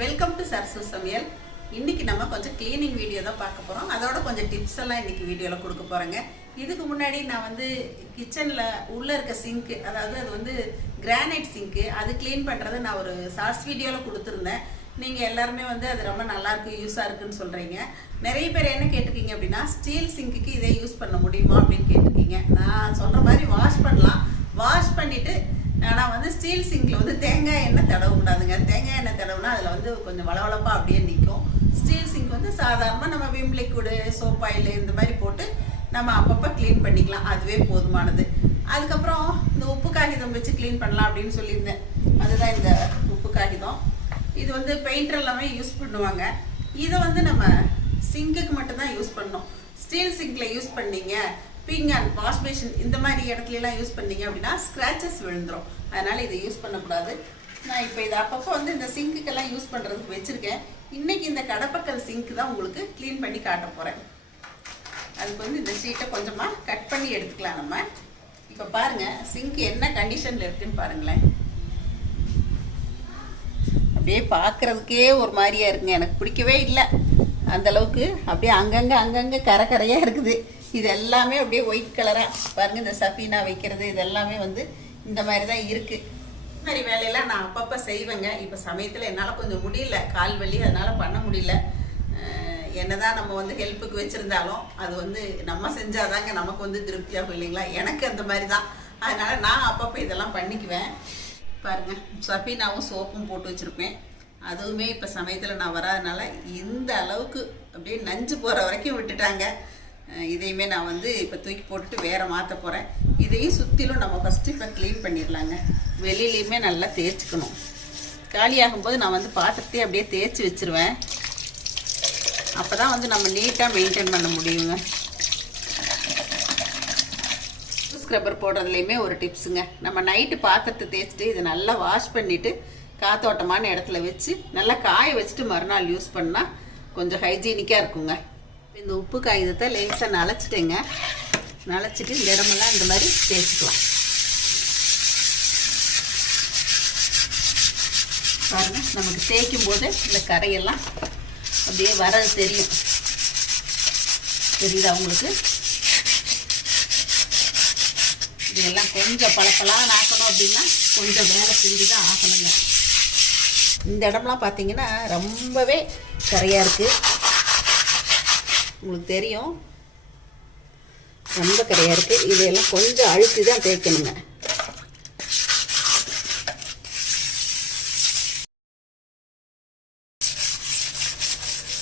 Welcome to Sarasu சமையல் இன்னைக்கு நம்ம கொஞ்சம் க்ளீனிங் வீடியோ தான் பார்க்க போகிறோம் அதோட கொஞ்சம் டிப்ஸ் எல்லாம் இன்னைக்கு வீடியோவில் கொடுக்க போகிறேங்க இதுக்கு முன்னாடி நான் வந்து கிச்சனில் உள்ளே இருக்க சிங்க்கு அதாவது அது வந்து கிரானைட் சிங்க்கு அது க்ளீன் பண்ணுறது நான் ஒரு ஷார்ட்ஸ் வீடியோவில் கொடுத்துருந்தேன். நீங்கள் எல்லாருமே வந்து அது ரொம்ப நல்லாயிருக்கு யூஸாக இருக்குன்னு சொல்கிறீங்க நிறைய பேர் என்ன கேட்டிருக்கீங்க அப்படின்னா ஸ்டீல் சிங்க்குக்கு இதே யூஸ் பண்ண முடியுமா அப்படின்னு கேட்டிருக்கீங்க. நான் சொல்கிற மாதிரி வாஷ் பண்ணலாம். வாஷ் பண்ணிவிட்டு ஆனால் வந்து ஸ்டீல் சிங்கில் வந்து தேங்காய் எண்ணெய் தடவக்கூடாதுங்க. தேங்காய் எண்ணெய் தடவுனா அதில் வந்து கொஞ்சம் வளவளப்பாக அப்படியே நிற்கும் ஸ்டீல் சிங்க் வந்து சாதாரணமாக நம்ம விம் லிக்விடு சோப் ஆயில் இந்த மாதிரி போட்டு நம்ம அப்பப்போ க்ளீன் பண்ணிக்கலாம். அதுவே போதுமானது. அதுக்கப்புறம் இந்த உப்பு காகிதம் வச்சு க்ளீன் பண்ணலாம் அப்படின்னு சொல்லியிருந்தேன். அதுதான் இந்த உப்பு காகிதம். இது வந்து பெயிண்டர் எல்லாமே யூஸ் பண்ணுவாங்க. இதை வந்து நம்ம சிங்குக்கு மட்டும்தான் யூஸ் பண்ணோம் ஸ்டீல் சிங்கில் யூஸ் பண்ணீங்க பீங்கான் வாஷ் இந்த மாதிரி இடத்துல எல்லாம் யூஸ் பண்ணீங்க அப்படின்னா ஸ்க்ராச்சஸ் விழுந்துரும். அதனால் இதை யூஸ் பண்ணக்கூடாது. நான் இப்போ இதை அப்பப்போ வந்து இந்த சிங்க்குக்கெல்லாம் யூஸ் பண்ணுறதுக்கு வச்சுருக்கேன். இன்றைக்கி இந்த கடப்பக்கல் சிங்க் தான் உங்களுக்கு க்ளீன் பண்ணி காட்ட போகிறேன் அதுக்கு வந்து இந்த ஷீட்டை கொஞ்சமாக கட் பண்ணி எடுத்துக்கலாம் நம்ம. இப்போ பாருங்கள் சிங்க் என்ன கண்டிஷனில் இருக்குதுன்னு பாருங்களேன். அப்படியே பார்க்குறதுக்கே ஒரு மாதிரியா இருக்குங்க. எனக்கு பிடிக்கவே இல்லை. அந்த அளவுக்கு அப்படியே அங்கங்கே அங்கங்கே கரை கரையாக இருக்குது. இது எல்லாமே அப்படியே ஒயிட் கலராக பாருங்கள் இந்த சஃபீனா வைக்கிறது இது எல்லாமே வந்து இந்த மாதிரி தான் இருக்குது இந்த மாதிரி வேலையெல்லாம் நான் அப்பப்போ செய்வேங்க. இப்போ சமயத்தில் என்னால் கொஞ்சம் முடியல. கால் வலி அதனால் பண்ண முடியல. என்னதான் நம்ம வந்து ஹெல்ப்புக்கு வச்சுருந்தாலும் அது வந்து நம்ம செஞ்சாதாங்க நமக்கு வந்து திருப்தியாகும் இல்லைங்களா? எனக்கு அந்த மாதிரி தான் அதனால் நான் அப்பப்போ இதெல்லாம் பண்ணிக்குவேன். பாருங்கள் சஃபீனாவும் சோப்பும் போட்டு வச்சுருப்பேன். அதுவுமே இப்போ சமயத்தில் நான் வராதனால இந்த அளவுக்கு அப்படியே நஞ்சு போகிற வரைக்கும் விட்டுட்டாங்க. இதையுமே நான் வந்து இப்போ தூக்கி போட்டுட்டு வேற மாற்ற போகிறேன் இதையும் சுற்றிலும் நம்ம ஃபஸ்ட்டு இப்போ க்ளீன் பண்ணிடலாங்க. வெளியிலையுமே நல்லா தேய்ச்சிக்கணும். காலியாகும்போது நான் வந்து பாத்திரத்தையே அப்படியே தேய்ச்சி வச்சிருவேன். அப்போ தான் வந்து நம்ம நீட்டாக மெயின்டைன் பண்ண முடியுங்க. ஸ்க்ரப்பர் போடுறதுலையுமே ஒரு டிப்ஸுங்க நம்ம நைட்டு பாத்திரத்தை தேய்ச்சிட்டு இதை நல்லா வாஷ் பண்ணிவிட்டு காத்தோட்டமான இடத்துல வச்சு நல்லா காய வச்சுட்டு மறுநாள் யூஸ் பண்ணால் கொஞ்சம் ஹைஜீனிக்காக இருக்குங்க. இந்த உப்பு காகிதத்தை லேசாக நனைச்சிட்டேங்க நனைச்சிட்டு இந்த இடமெல்லாம் இந்த மாதிரி தேய்ச்சிக்கலாம். பாருங்க நமக்கு தேய்க்கும் போது இந்த கரையெல்லாம் அப்படியே வரது தெரியும். தெரியுதா உங்களுக்கு? இதெல்லாம் கொஞ்சம் பழப்பலாக ஆக்கணும் அப்படின்னா கொஞ்சம் வேலை செஞ்சு தான் ஆகணுங்க. இந்த இடம்லாம் பார்த்தீங்கன்னா ரொம்பவே கரையாக இருக்குது உங்களுக்கு தெரியும். ரொம்ப கரையாக இருக்குது இதையெல்லாம் கொஞ்சம் அழுத்தி தான் தேய்க்கணுங்க.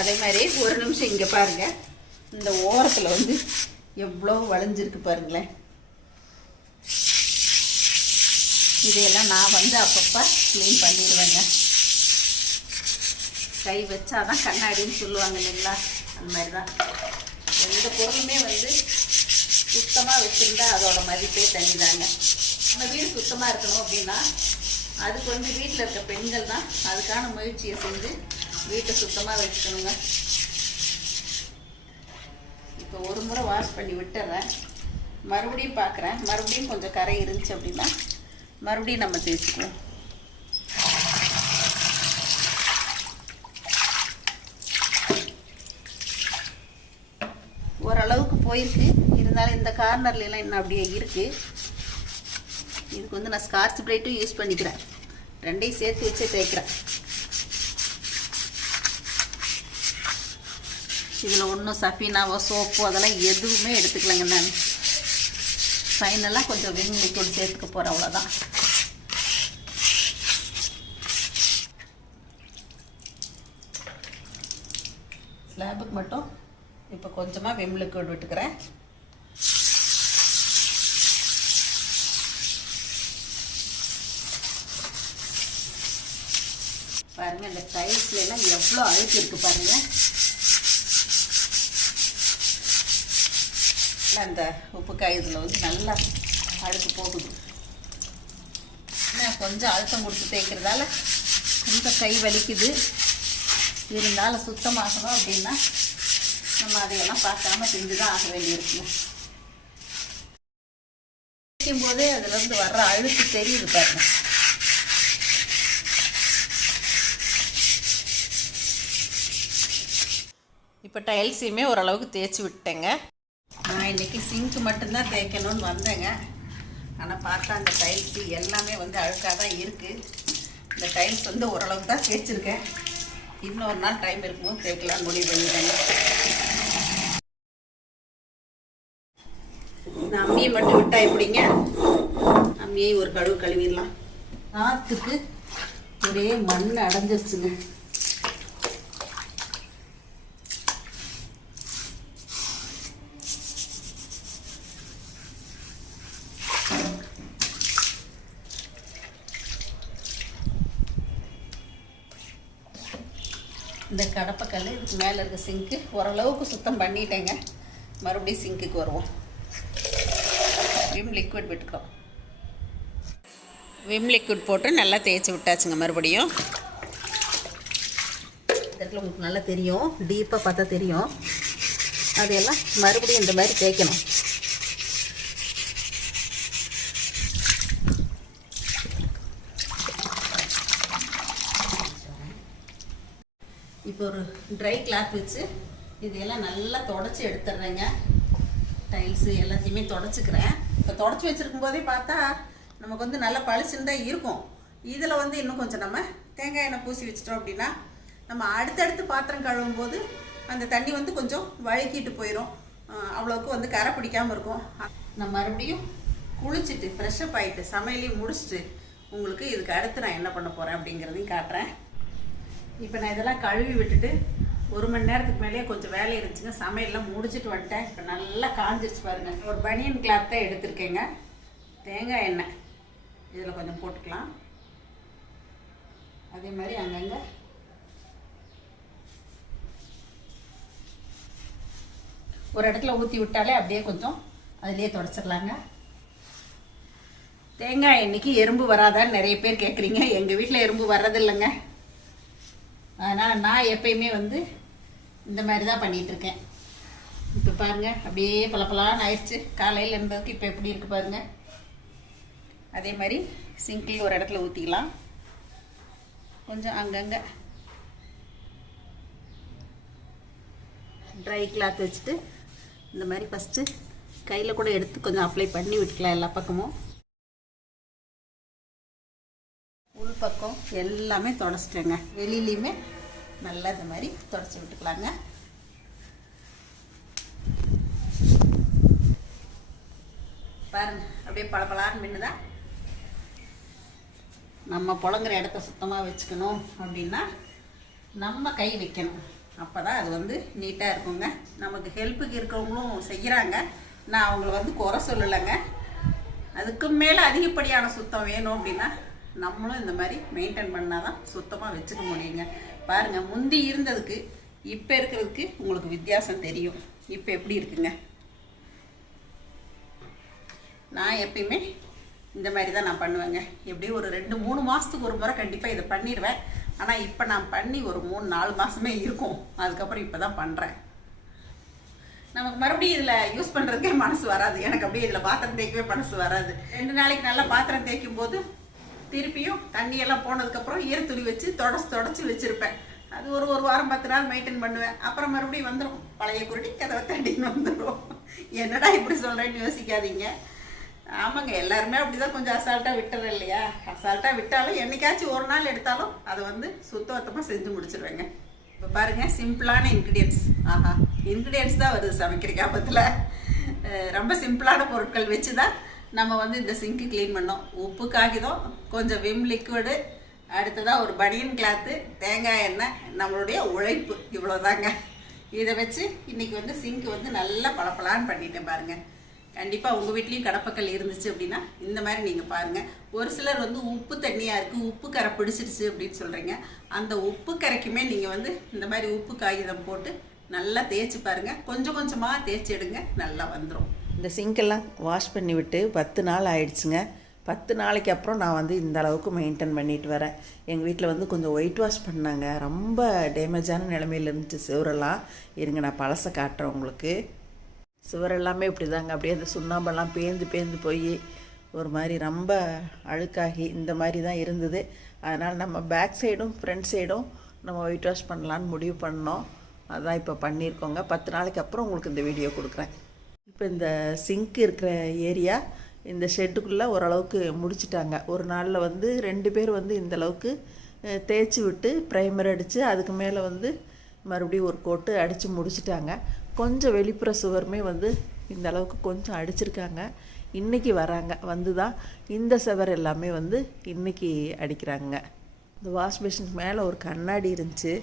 அதே மாதிரி ஒரு நிமிஷம் இங்கே பாருங்க. இந்த ஓரத்தில் வந்து எவ்வளோ வளைஞ்சிருக்கு பாருங்களேன். இதையெல்லாம் நான் வந்து அப்பப்போ க்ளீன் பண்ணிடுவேங்க. கை வச்சாதான் கண்ணாடின்னு சொல்லுவாங்க இல்லைங்களா? அந்த மாதிரி தான் எந்த பொருளுமே வந்து சுத்தமாக வச்சுருந்தா அதோட மதிப்பே தனிதாங்க. நம்ம வீடு சுத்தமாக இருக்கணும் அப்படின்னா அதுக்கு வந்து வீட்டில் இருக்க பெண்கள் தான் அதுக்கான முயற்சியை செஞ்சு வீட்டை சுத்தமாக வச்சுக்கணுங்க. இப்போ ஒரு முறை வாஷ் பண்ணி விட்டுறேன். மறுபடியும் பார்க்குறேன். மறுபடியும் கொஞ்சம் கரை இருந்துச்சு அப்படின்னா மறுபடியும் நம்ம தேய்ச்சிக்குவோம் ஓரளவுக்கு போயிருக்கு. இருந்தாலும் இந்த கார்னர்லாம் இன்னும் அப்படியே இருக்குது இதுக்கு வந்து நான் ஸ்கார்ச் பிரைட்டும் யூஸ் பண்ணிக்கிறேன். ரெண்டையும் சேர்த்து வச்சு தேய்க்கிறேன். இதில் ஒன்றும் சஃபீனாவோ சோப்போ அதெல்லாம் எதுவுமே எடுத்துக்கலைங்க நான் ஃபைனலாக கொஞ்சம் விம் லிக்விட் சேர்த்துக்க போகிறேன் அவ்வளோதான் ஸ்லாபுக்கு மட்டும் விம்லுக்கு விட்டுக்கிறேன். பாருங்க இந்த டைல்ஸ்ல எல்லாம் எவ்வளோ அழுக்கு இருக்கு பாருங்க. அந்த உப்பு காயத்தில் வந்து நல்லா அழுக்கு போகுது. நான் கொஞ்சம் அழுத்தம் கொடுத்து தேய்க்கிறதால கொஞ்சம் கை வலிக்குது. இருந்தாலும் சுத்தமாகணும் அப்படின்னா நம்ம அதையெல்லாம் பார்க்காம செஞ்சு தான் ஆக வேண்டியிருக்கும். போதே அதுலேருந்து வர்ற அழுத்து தெரியுது பாருங்க. இப்போ டைல்ஸையுமே ஓரளவுக்கு தேய்ச்சி விட்டேங்க. நான் இன்னைக்கு சிங்க்கு மட்டும்தான் தேய்க்கணும்னு வந்தேங்க. ஆனால் பார்த்தா அந்த டைல்ஸு எல்லாமே வந்து அழுக்காக தான் இருக்குது இந்த டைல்ஸ் வந்து ஓரளவுக்கு தான் தேய்ச்சிருக்கேன். இன்னொரு நாள் டைம் இருக்கும்போது தேய்க்கலாம்னு முடிவு பண்ணிட்டேங்க. நான் அம்மியை மட்டும் விட்டா எப்படிங்க? அம்மியை ஒரு கழுவு கழுவிடலாம். ஆற்றுக்கு ஒரே மண் அடைஞ்சிருச்சுங்க. இந்த கடப்பக்கல் இதுக்கு மேலே இருக்க சிங்க்கு ஓரளவுக்கு சுத்தம் பண்ணிட்டேங்க. மறுபடியும் சிங்க்குக்கு வருவோம். விம் லிக்விட் விட்டுக்கிறோம். விம் லிக்விட் போட்டு நல்லா தேய்ச்சி விட்டாச்சுங்க மறுபடியும். இந்த இடத்துல உங்களுக்கு நல்லா தெரியும். டீப்பாக பார்த்தா தெரியும். அதையெல்லாம் மறுபடியும் இந்த மாதிரி தேய்க்கணும் இப்போ ஒரு ட்ரை கிளாத் வச்சு இதையெல்லாம் நல்லா தொடச்சி எடுத்துடுறேங்க. டைல்ஸு எல்லாத்தையுமே தொடச்சிக்கிறேன். இப்போ தொடச்சி வச்சுருக்கும் போதே பார்த்தா நமக்கு வந்து நல்லா பளிச்சுன்னு தான் இருக்கும். இதில் வந்து இன்னும் கொஞ்சம் நம்ம தேங்காய் எண்ணெய் பூசி வச்சிட்டோம் அப்படின்னா நம்ம அடுத்தடுத்து பாத்திரம் கழுவும் போது அந்த தண்ணி வந்து கொஞ்சம் வழுக்கிட்டு போயிடும் அவ்வளோக்கு வந்து கரை பிடிக்காமல் இருக்கும். நான் மறுபடியும் குளிச்சுட்டு ஃப்ரெஷ்அப் ஆகிட்டு சமையலையும் முடிச்சுட்டு உங்களுக்கு இதுக்கு அடுத்து நான் என்ன பண்ண போகிறேன் அப்படிங்கிறதையும் காட்டுறேன். இப்போ நான் இதெல்லாம் கழுவி விட்டுட்டு ஒரு மணி நேரத்துக்கு மேலேயே கொஞ்சம் வேலை இருந்துச்சுங்க. சமையல்லாம் முடிச்சுட்டு வந்துட்டேன். இப்போ நல்லா காஞ்சிருச்சு பாருங்க. ஒரு பனியன் கிளாத் தான் எடுத்திருக்கேங்க. தேங்காய் எண்ணெய். இதில் கொஞ்சம் போட்டுக்கலாம். அதே மாதிரி அங்கங்கே ஒரு இடத்துல ஊற்றி விட்டாலே அப்படியே கொஞ்சம் அதுலேயே தொடச்சிடலாங்க. தேங்காய் எண்ணெய்க்கு எறும்பு வராதான்னு நிறைய பேர் கேட்குறீங்க எங்கள் வீட்டில் எறும்பு வர்றதில்லைங்க. அதனால் நான் எப்பயுமே வந்து இந்த மாதிரி தான் பண்ணிகிட்ருக்கேன் இப்போ பாருங்கள் அப்படியே பலப்பலான்னு ஆயிடுச்சு. காலையில் இருந்ததுக்கு இப்போ எப்படி இருக்குது பாருங்கள் அதே மாதிரி சிங்க்லேயும் ஒரு இடத்துல ஊற்றிக்கலாம் கொஞ்சம் அங்கங்கே ட்ரை கிளாத் வச்சுட்டு இந்த மாதிரி ஃபஸ்ட்டு கையில் கூட எடுத்து கொஞ்சம் அப்ளை பண்ணி விட்டுக்கலாம் எல்லா பக்கமும். பக்கம் எல்லாமே தொடச்சிட்டேங்க. வெளியிலையுமே நல்லா இந்த மாதிரி தொடச்சி விட்டுக்கலாங்க. பாருங்க அப்படியே பளபளான்னு மின்னுதான் நம்ம புழங்குற இடத்த சுத்தமாக வச்சுக்கணும் அப்படின்னா நம்ம கை வைக்கணும். அப்போ தான் அது வந்து நீட்டாக இருக்குங்க. நமக்கு ஹெல்ப்புக்கு இருக்கிறவங்களும் செய்கிறாங்க நான் அவங்கள வந்து குறை சொல்லலைங்க. அதுக்கு மேலே அதிகப்படியான சுத்தம் வேணும் அப்படின்னா நம்மளும் இந்த மாதிரி மெயின்டைன் பண்ணால் தான் சுத்தமாக வச்சுக்க முடியுங்க. பாருங்கள் முந்தி இருந்ததுக்கு இப்போ இருக்கிறதுக்கு உங்களுக்கு வித்தியாசம் தெரியும். இப்போ எப்படி இருக்குங்க? நான் எப்பயுமே இந்த மாதிரி தான் நான் பண்ணுவேங்க. எப்படியும் ஒரு ரெண்டு மூணு மாதத்துக்கு ஒரு முறை கண்டிப்பாக இதை பண்ணிடுவேன் ஆனால் இப்போ நான் பண்ணி ஒரு மூணு நாலு மாதமே இருக்கும். அதுக்கப்புறம் இப்போ தான் பண்ணுறேன் நமக்கு மறுபடியும் இதில் யூஸ் பண்ணுறதுக்கே மனசு வராது. எனக்கு அப்படியே இதில் பாத்திரம் தேய்க்கவே மனசு வராது. ரெண்டு நாளைக்கு நல்லா பாத்திரம் தேய்க்கும் போது திருப்பியும் தண்ணியெல்லாம் போனதுக்கப்புறம் ஈர துணி வச்சு தொடச்சி தொடச்சி வச்சுருப்பேன். அது ஒரு ஒரு வாரம் பத்து நாள் மெயின்டைன் பண்ணுவேன். அப்புறம் மறுபடியும் வந்துடும் பழைய குருடி கதவை தண்ணின்னு வந்துடும் என்னடா இப்படி சொல்கிறேன்னு யோசிக்காதீங்க. ஆமாங்க எல்லாருமே அப்படிதான் கொஞ்சம் அசால்ட்டாக விட்டுறது இல்லையா? அசால்ட்டாக விட்டாலும் என்னைக்காச்சும் ஒரு நாள் எடுத்தாலும் அதை வந்து சுத்தபத்தமாக செஞ்சு முடிச்சிருவேங்க. இப்போ பாருங்கள் சிம்பிளான இன்க்ரீடியன்ஸ் ஆஹா இன்க்ரீடியன்ஸ் தான் வருது சமைக்கிற காப்பத்தில். ரொம்ப சிம்பிளான பொருட்கள் வச்சு தான் நம்ம வந்து இந்த சிங்க்கு க்ளீன் பண்ணோம். உப்பு காகிதம் கொஞ்சம் விம் லிக்விடு அடுத்ததாக ஒரு பனியன் கிளாத்து தேங்காய் எண்ணெய் நம்மளுடைய உழைப்பு. இவ்வளோதாங்க இதை வச்சு இன்றைக்கி வந்து சிங்க் வந்து நல்லா பளபளான்னு பண்ணிட்டேன் பாருங்கள் கண்டிப்பாக உங்கள் வீட்லேயும் கடப்பக்கல் இருந்துச்சு அப்படின்னா இந்த மாதிரி நீங்கள் பாருங்கள் ஒரு சிலர் வந்து உப்பு தண்ணியாக இருக்குது உப்பு கரை பிடிச்சிருச்சு அப்படின்னு சொல்கிறீங்க அந்த உப்பு கரைக்குமே நீங்கள் வந்து இந்த மாதிரி உப்பு காகிதம் போட்டு நல்லா தேய்ச்சி பாருங்கள் கொஞ்சம் கொஞ்சமாக தேய்ச்சி எடுங்க நல்லா வந்துடும் இந்த சிங்கெல்லாம் வாஷ் பண்ணி விட்டு பத்து நாள் ஆயிடுச்சுங்க. பத்து நாளைக்கு அப்புறம் நான் வந்து இந்த அளவுக்கு மெயின்டைன் பண்ணிட்டு வரேன். எங்கள் வீட்டில் வந்து கொஞ்சம் ஒயிட் வாஷ் பண்ணாங்க. ரொம்ப டேமேஜான நிலமையில இருந்துச்சு சுவரெல்லாம். இருங்க நான் பழசை காட்டுறேன் உங்களுக்கு. சுவர் எல்லாமே இப்படி தாங்க அப்படியே அந்த சுண்ணாம்பெல்லாம் பேந்து பேந்து போய் ஒரு மாதிரி ரொம்ப அழுக்காகி இந்த மாதிரி தான் இருந்தது. அதனால் நம்ம பேக் சைடும் ஃப்ரண்ட் சைடும் நம்ம ஒயிட் வாஷ் பண்ணலான்னு முடிவு பண்ணோம். அதான் இப்போ பண்ணியிருக்கோங்க பத்து நாளைக்கு அப்புறம் உங்களுக்கு இந்த வீடியோ கொடுக்குறேன். இப்போ இந்த சிங்க் இருக்கிற ஏரியா இந்த ஷெட்டுக்குள்ளே ஓரளவுக்கு முடிச்சிட்டாங்க. ஒரு நாளில் வந்து ரெண்டு பேர் வந்து இந்த அளவுக்கு தேய்ச்சி விட்டு ப்ரைமர் அடித்து அதுக்கு மேலே வந்து மறுபடியும் ஒரு கோட்டு அடித்து முடிச்சிட்டாங்க. கொஞ்சம் வெளிப்புற சுவருமே வந்து இந்த அளவுக்கு கொஞ்சம் அடிச்சிருக்காங்க. இன்றைக்கி வராங்க வந்து தான் இந்த செவர் எல்லாமே வந்து இன்றைக்கி அடிக்கிறாங்க. இந்த வாஷ் பேஷனுக்கு மேலே ஒரு கண்ணாடி இருந்துச்சு.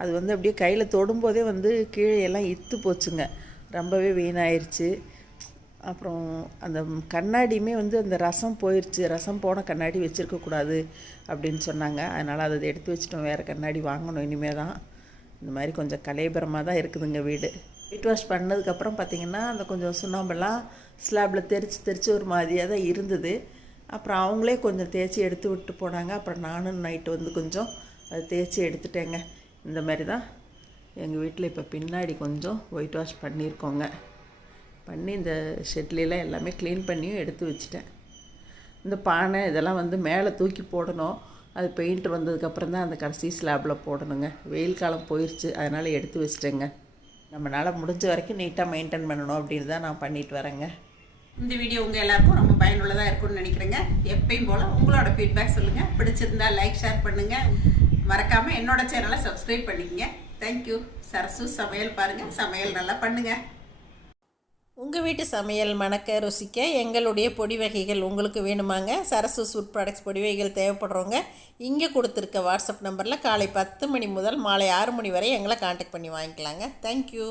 அது வந்து அப்படியே கையில் தொடும்போதே வந்து கீழே எல்லாம் இத்து போச்சுங்க. ரொம்பவே வீணாயிருச்சு. அப்புறம் அந்த கண்ணாடியுமே வந்து அந்த ரசம் போயிடுச்சு ரசம் போன கண்ணாடி வச்சுருக்கக்கூடாது அப்படின்னு சொன்னாங்க. அதனால் அதை எடுத்து வச்சுட்டோம். வேறு கண்ணாடி வாங்கணும் இனிமே தான். இந்த மாதிரி கொஞ்சம் கலைபரமாக தான் இருக்குதுங்க வீடு. ஒயிட் வாஷ் பண்ணதுக்கப்புறம் பார்த்திங்கன்னா அந்த கொஞ்சம் சுண்ணாம்பெல்லாம் ஸ்லாப்பில் தெரித்து தெரித்து ஒரு மாதிரியாக தான் இருந்தது. அப்புறம் அவங்களே கொஞ்சம் தேய்ச்சி எடுத்து விட்டு போனாங்க. அப்புறம் நானும் நைட்டு வந்து கொஞ்சம் அதை தேய்ச்சி எடுத்துட்டேங்க. இந்த மாதிரி தான் எங்கள் வீட்டில் இப்போ பின்னாடி கொஞ்சம் ஒயிட் வாஷ் பண்ணியிருக்கோங்க. பண்ணி இந்த ஷெட்லாம் எல்லாமே க்ளீன் பண்ணியும் எடுத்து வச்சுட்டேன். இந்த பானை இதெல்லாம் வந்து மேலே தூக்கி போடணும். அது பெயிண்ட் வந்ததுக்கப்புறம் தான் அந்த கடைசி ஸ்லாப்பில் போடணுங்க. வெயில் காலம் போயிடுச்சு அதனால் எடுத்து வச்சிட்டேங்க. நம்மளால் முடிஞ்ச வரைக்கும் நீட்டாக மெயின்டைன் பண்ணணும் அப்படின்னு தான் நான் பண்ணிட்டு வரேங்க. இந்த வீடியோ உங்கள் எல்லாருக்கும் ரொம்ப பயனுள்ளதாக இருக்கும்னு நினைக்கிறேங்க. எப்பயும் போல் உங்களோட ஃபீட்பேக் சொல்லுங்கள் பிடிச்சிருந்தா லைக் ஷேர் பண்ணுங்கள் மறக்காமல் என்னோட சேனலை சப்ஸ்கிரைப் பண்ணிக்கங்க. தேங்க்யூ சரசு சமையல் பாருங்கள் சமையல் நல்லா பண்ணுங்கள் உங்கள் வீட்டு சமையல் மணக்க ருசிக்க எங்களுடைய பொடி வகைகள் உங்களுக்கு வேணுமாங்க. சரசு ஃபுட் ப்ராடக்ட்ஸ் பொடி வகைகள் தேவைப்படுறவங்க இங்கே கொடுத்துருக்க வாட்ஸ்அப் நம்பரில் காலை பத்து மணி முதல் மாலை ஆறு மணி வரை எங்களை காண்டாக்ட் பண்ணி வாங்கிக்கலாங்க. தேங்க்யூ